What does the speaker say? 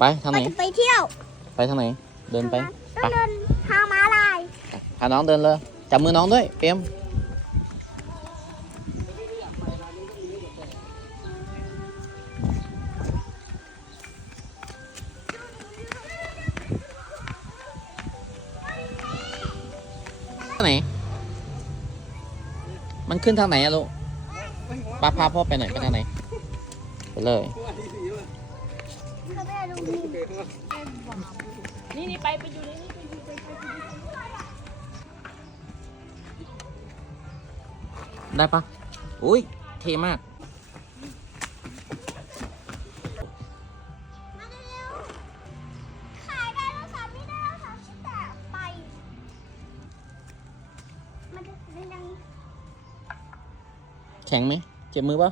ไปทางไหน เราจะไปเที่ยวไปทางไหน เดินไป ต้องเดินทางม้าลายพาน้องเดินเลย จับมือน้องด้วยเปียมทางไหน มันขึ้นทางไหนอะลูกป้าพาพ่อไปหน่อยไปทางไหน ไปเลยเขาไม่ได้ดู นี่นี่ไปไปอยู่ในนี่ไปอยู่ไปไปไปอยู่ได้ปะอุ้ยเท่มากมาเร็วๆขายไดโนเสาร์นี่ไดโนเสาร์ชิตะไปมันจะเป็นยังแข็งไหมเจ็บมือปะ